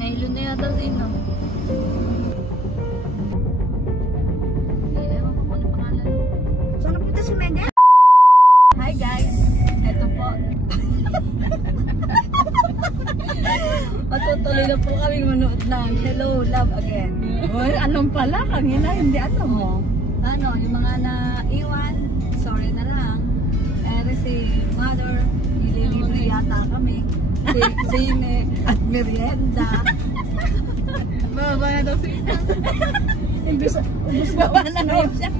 Nailo na yata sa inyo. Ewan ko ano pangalan. Saan napunta si Mega? Hi guys! Ito po. Matutuloy na po kami manood ng Hello, Love Again. Uy, anong pala? Kanina hindi alam mo. Ano, yung mga naiwan, sorry na lang. Si Mother, nililibre yata kami. Si Zine at Merienda. Baba na daw siya. Ubus na ngayon siya.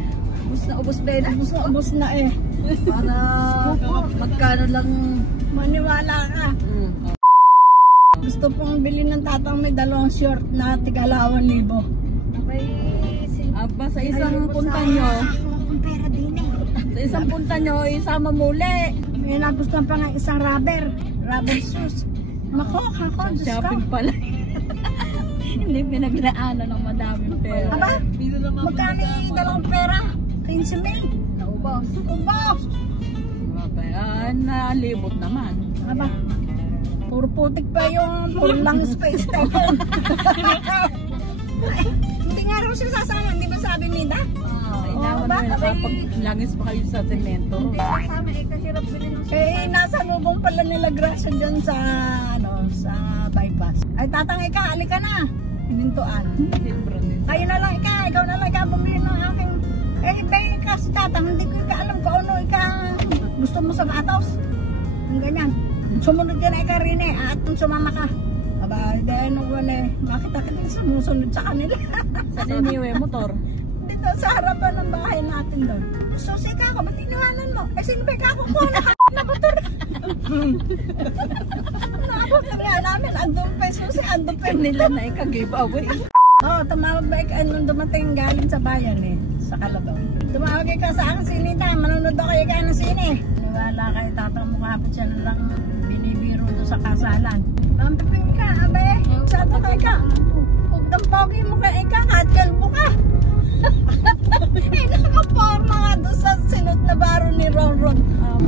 Ubus ba yun? Ubus na eh. Para magkano lang. Maniwala ka. Gusto pong bilhin ng tatang may dalawang short na tigalawan libo. Okay. Aba, sa isang punta nyo. Pera din eh. Sa isang punta nyo, isama muli. May nagustuhan pa nga isang rubber shoes. Mako, Diyos ko. Shopping pala. Hindi pinaglaanan ng madaming pera. Aba, magkano yung dalawang pera? 15,000. Naubos. Ubos. Nalibot naman. Aba, puro putik pa yung puro lang space tayo. Hindi nga raw siya sasama, hindi ba sabi nila? Langis pa kayo sa semento. Kasama eh, kahirap bilhin ng nasa lubong pala nila Gracia dyan sa, sa bypass. Ay, tatang ika, alika na. Hinintuan. Kayo na lang ika, ikaw na lang ika bumili ng aking, iba ika si tatang, hindi ko ika alam kung ano ika gusto mo sa atos. Ang ganyan. Sumunod ka na ika rin eh, at kung sumama ka. Aba, dahil makita ka din sumusunod sa kanila. Sa niniwe motor? Dito sa harapan ng bahay natin doon. Susi ka ako, ba't iniwanan mo? Eh, sino ba ikakukuha na motor? Nakapunta nga namin, andun pa susi, andun pa nila na ika-giveaway. Oo, tumawag ba ikaw nung dumating galing sa bayan eh, sa Kalabaw. Tumawag ikaw sa akin sinita, manunod ako ikaw ng sine. Niwala kayo, tatang mo kapit siya na lang binibiro doon sa kasalan. Pampipin ka, abe, sato ka ika. Huwag ng pogi mo ka ika, kahit kalbo ka. Nakaporma nga doon sa sinot na baro ni Ronron.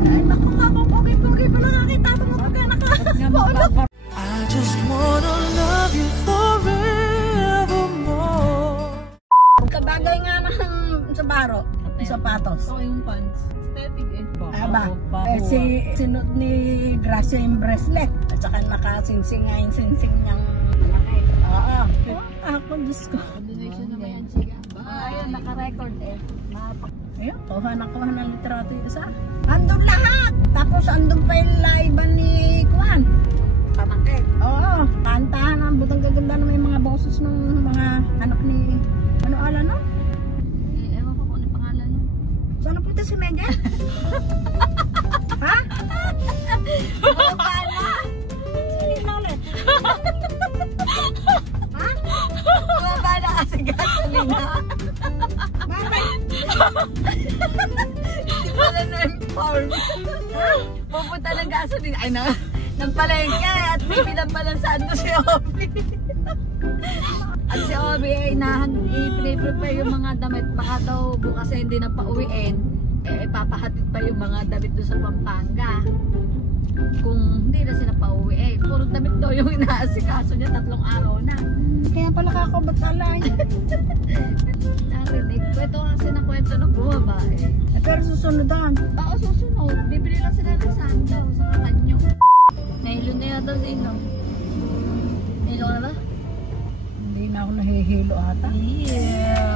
Ay, naku ka mo, pogi-pogi pa nakakita mo pagka nakapaulog. I just wanna love you forevermore. Kabagay nga sa baro, sapatos. Oo, yung pants. Aesthetic eh. Aba, si sinot ni Gracia yung bracelet. At saka nakasingsing nga yung singsing niyang malaki. Oo. Ako, Diyos ko. Donation na may ansiga. Ayun, naka-record eh. Ayun, kuha ng litrato yung isa. Andun lahat! Tapos andun pa yung laiban ni Kuan. Pamangkin. Oo, kantahan ang butang gaganda na may mga boses ng mga anak ni... Ano ala no? Ewan ko kung ano pangalan no? Saan napunta si Mega? Ha? Ano pala? Sino yung ulit? Ha? Ano pala kasi gasolina? Bakit? Hindi pala na-inform. Pupunta ng gasolina. Ay na, ng palengke at bibilang pa ng sando si Obi. At si Obi ay i-prepare yung mga damit. Baka daw bukas ay hindi na pauwiin. Ipapahatid pa yung mga damit doon sa Pampanga. Kung hindi na sila pauwiin. Puro damit daw yung inaasikaso niya, 3 araw na. Kaya pala kakabot alay. Narinig ko. Ito kasi na kwento ng bumabae. Pero susunodan. Oo, susunod. Bibili lang sila ng sando sa kanyo. Nahilo na yata sa inyo. Nahilo ka na ba? Hindi na ako nahihilo ata. Yeah.